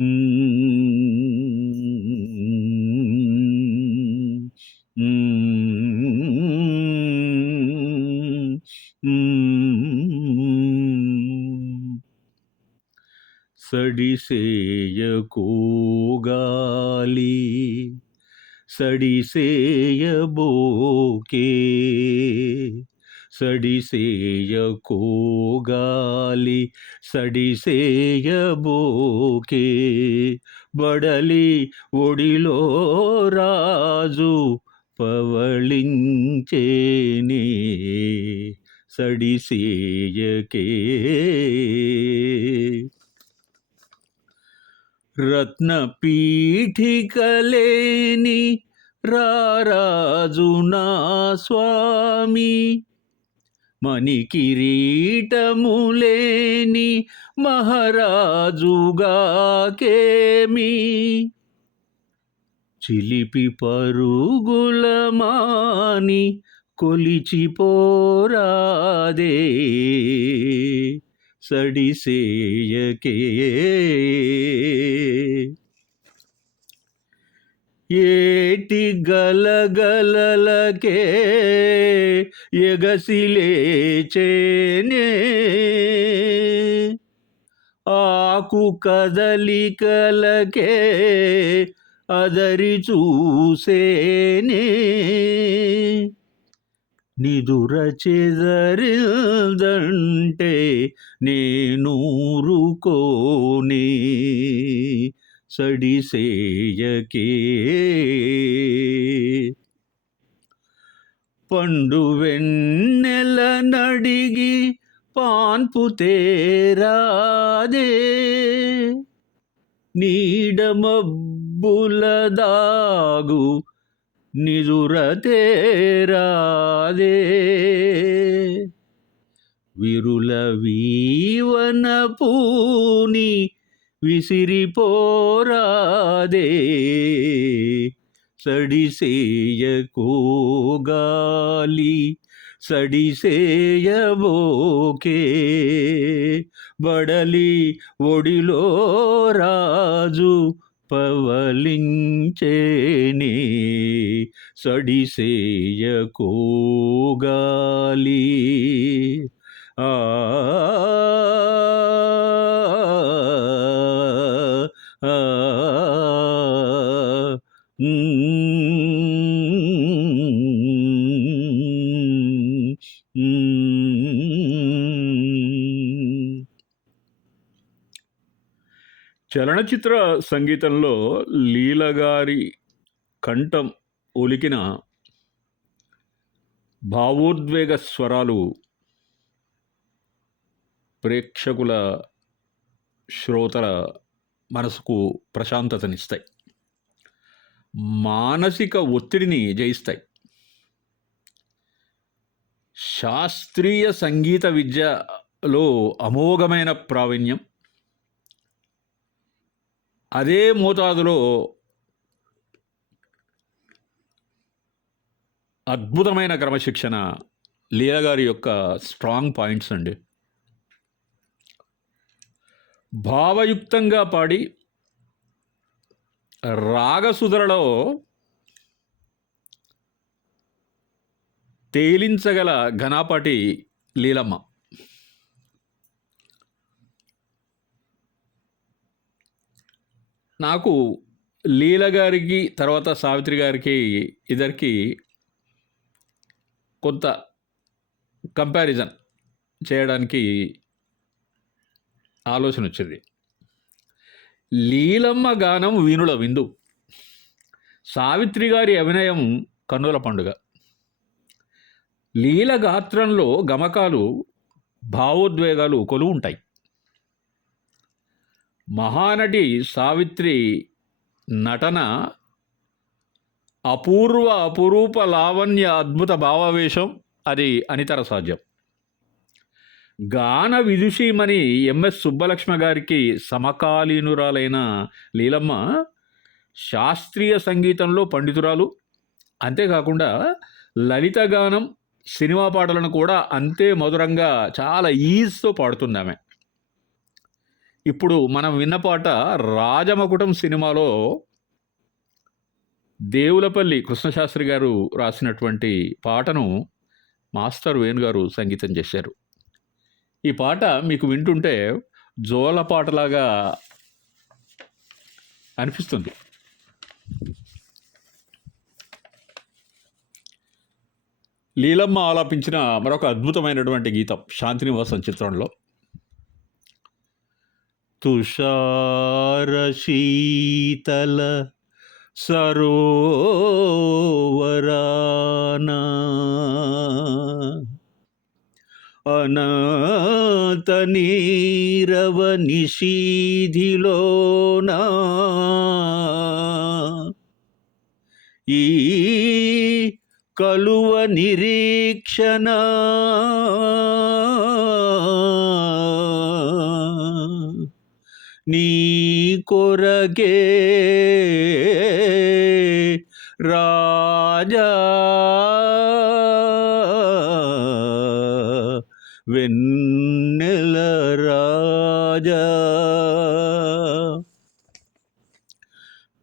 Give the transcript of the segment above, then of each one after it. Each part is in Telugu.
హ్మ్. హ్మ్. హ్మ్. సడిసేయకోగాలి సడిసేయబోకే సడిసేయకోగాలి సడిసేయబోకే బడలి ఒడిలో రాజు పవళించేనే సడిసేయకే రత్నపీఠికలేని రారాజు నా స్వామి మణికిరీటములేని మహారాజుగాకేమి చిలిపి పరుగుల మాని కొలిచిపోరాదే సడిసేయకే ఏటి గలగలలకే ఎగసిలేచేనే ఆకు కదలికలకే అదరి చూసేనే నిదుర చెదరిందంటే నేనూరుకోనే సడిసేయకే పండు వెన్నెల నడిగి పాన్పు తేరాదే నీడమబ్బుల దాగు నిదుర తేరాదే విరుల వీవన పూని విసిరిపోరాదే సడిసేయకోగాలి సడిసేయబోకే బడలి ఒడిలో రాజు పవలించేనే సడిసేయకోగాలి ఆ ఆ చలనచిత్ర సంగీతంలో లీలగారి కంఠం ఒలికిన భావోద్వేగ స్వరాలు ప్రేక్షకుల శ్రోతల మనసుకు ప్రశాంతతనిస్తాయి, మానసిక ఒత్తిడిని జయిస్తాయి. శాస్త్రీయ సంగీత విద్యలో అమోఘమైన ప్రావీణ్యం, అదే మోతాదులో అద్భుతమైన క్రమశిక్షణ లీలగారి యొక్క స్ట్రాంగ్ పాయింట్స్ అండి. భావయుక్తంగా పాడి రాగసుధరలో తేలించగల ఘనాపాటి లీలమ్మ. నాకు లీలగారికి తర్వాత సావిత్రి గారికి ఇద్దరికి కొంత కంపారిజన్ చేయడానికి ఆలోచన వచ్చింది. లీలమ్మ గానం వీణుల విందు, సావిత్రి గారి అభినయం కన్నుల పండుగ. లీల గాత్రంలో గమకాలు, భావోద్వేగాలు కొలువు ఉంటాయి. మహానటి సావిత్రి నటన అపురూప లావణ్య, అద్భుత భావావేశం, అది అనితర సాధ్యం. గాన విదుషీమణి ఎంఎస్ సుబ్బలక్ష్మి గారికి సమకాలీనురాలైన లీలమ్మ శాస్త్రీయ సంగీతంలో పండితురాలు. అంతేకాకుండా లలిత గానం, సినిమా పాటలను కూడా అంతే మధురంగా చాలా ఈజ్తో పాడుతుంది ఆమె. ఇప్పుడు మనం విన్న పాట రాజమకుటం సినిమాలో దేవులపల్లి కృష్ణశాస్త్రి గారు రాసినటువంటి పాటను మాస్టర్ వేణు గారు సంగీతం చేశారు. ఈ పాట మీకు వింటుంటే జోల పాటలాగా అనిపిస్తుంది. లీలమ్మ ఆలాపించిన మరొక అద్భుతమైనటువంటి గీతం శాంతినివాసం చిత్రంలో. తుషార శీతల సరోవరానా అనాథ నీరవ నిషీధిలోనా ఈ కలువ నిరీక్షణ నీ కొరకే రాజా వెన్నెల రాజా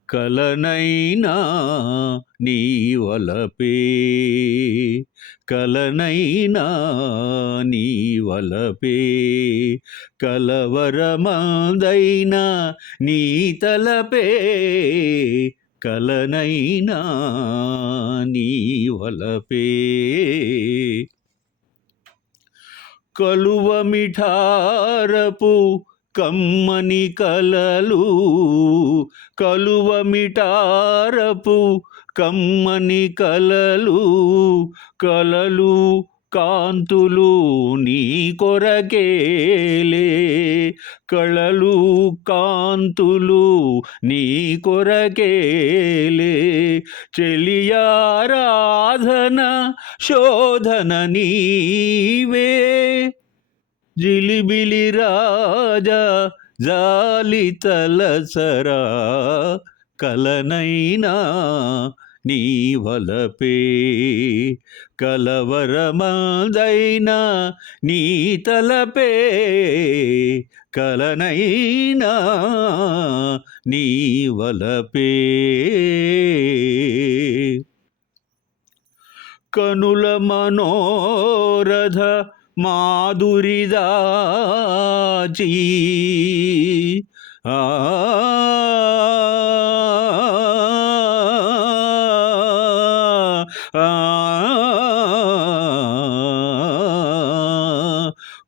కలనైనా నీ వలపే కలనైనా నీ వలపే కలవరమందైనా నీ తలపే కలనైనా నీ వలపే కలువ మిఠారపు కమ్మని కలలు కలువ మిఠారపు కమ్మని కలలు కలలు కాంతులు నీ కొరకేలే కళలు కాంతులు నీ కొరకేలే చెలియారాధన శోధన నీవే జిలిబిలి రాజా జాలి తలసరా కలనైనా నీ వలపే కలవరమదైనా నీ తలపే కలనైనా నీ వలపే కనుల మనోరథ మాధురిదాచి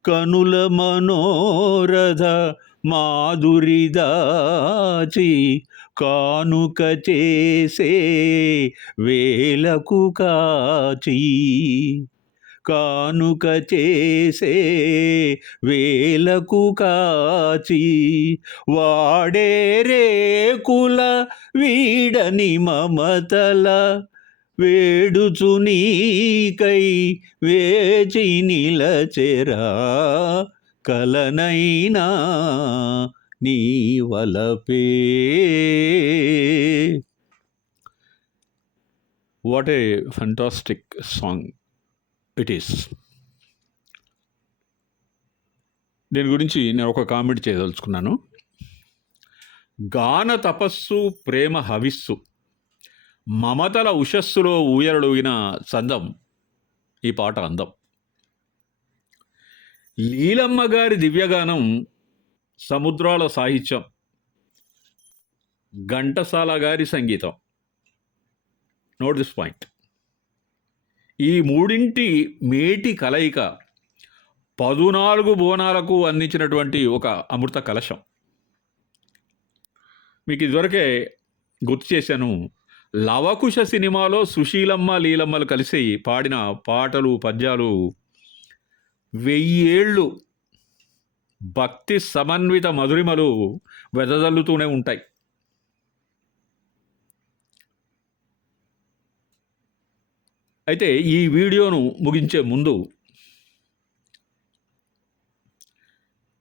కనుల మనోరథ మాధురిదాచి కానుక చేసే వేలకు కాచి కానుక చేసే వేలకు కాచి వాడే రేకుల వీడని మమతల వేడుచు నీకై వేచి నిలచెరా కలనైనా నీ వలపే. What a fantastic song it is. దీని గురించి నేను ఒక కామెంట్ చేయదలుచుకున్నాను. గాన తపస్సు ప్రేమ హవిస్సు మమతల ఉషస్సులో ఊయలూగిన చందం ఈ పాట అందం. లీలమ్మ గారి దివ్యగానం, సముద్రాల సాహిత్యం, ఘంటసాల గారి సంగీతం. Note this point. ఈ మూడింటి మేటి కలయిక 14 బోనాలకు అందించినటువంటి ఒక అమృత కలశం. మీకు ఇదివరకే గుర్తు చేశాను. లవకుశ సినిమాలో సుశీలమ్మ లీలమ్మలు కలిసి పాడిన పాటలు పద్యాలు 1000 ఏళ్ళు భక్తి సమన్విత మధురిమలు వెదజల్లుతూనే ఉంటాయి. అయితే ఈ వీడియోను ముగించే ముందు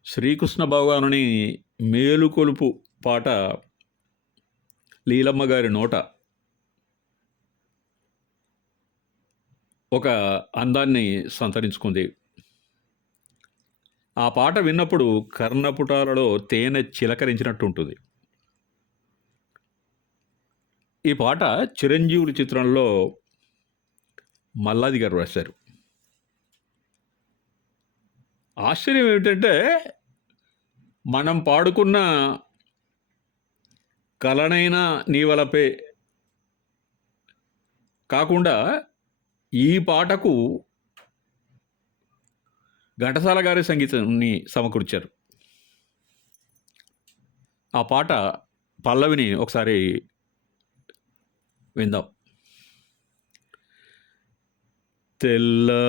శ్రీకృష్ణ భగవానుని మేలుకొలుపు పాట లీలమ్మ గారి నోట ఒక అందాన్ని సంతరించుకుంది. ఆ పాట విన్నప్పుడు కర్ణపుటాలలో తేనె చిలకరించినట్టు ఉంటుంది. ఈ పాట 'చిరంజీవుడు' చిత్రంలో మల్లాది గారు రాశారు. ఆశ్చర్యం ఏమిటంటే, మనం పాడుకున్న 'కలనైనా నీవలపే' కాకుండా ఈ పాటకు ఘంటసాల గారి సంగీతాన్ని సమకూర్చారు. ఆ పాట పల్లవిని ఒకసారి విందాం. తెల్లవారవచ్చే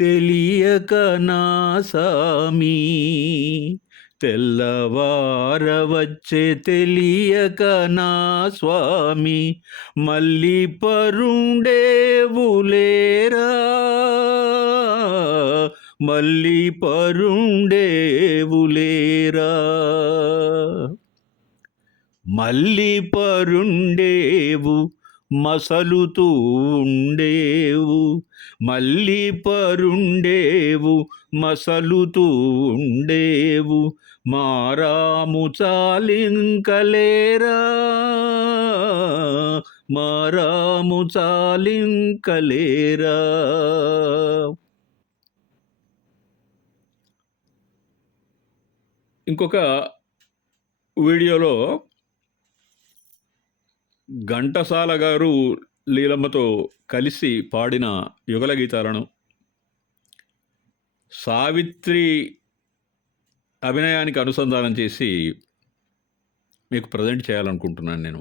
తెలియక నా సామి, తెల్లవారవచ్చే తెలియక నా స్వామి, మళ్ళీ పరుండేవులేరా, మళ్ళీ పరుండేవులేరా, మళ్ళీ పరుండేవు మసలుతూ ఉండేవు, మళ్ళీ పరుండేవు మసలుతూ ఉండేవు, మారాము చాలింకలేరా, మారాము చాలింకలేరా. ఇంకొక వీడియోలో ఘంటసాల గారు లీలమ్మతో కలిసి పాడిన యుగల గీతాలను, సావిత్రి అభినయానికి అనుసంధానం చేసి మీకు ప్రజెంట్ చేయాలనుకుంటున్నాను నేను.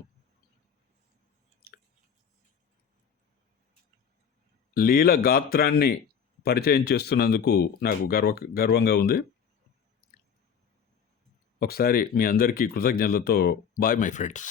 లీల గాత్రాన్ని పరిచయం చేస్తున్నందుకు నాకు గర్వంగా ఉంది. ఒకసారి మీ అందరికీ కృతజ్ఞతలతో బాయ్ మై ఫ్రెండ్స్.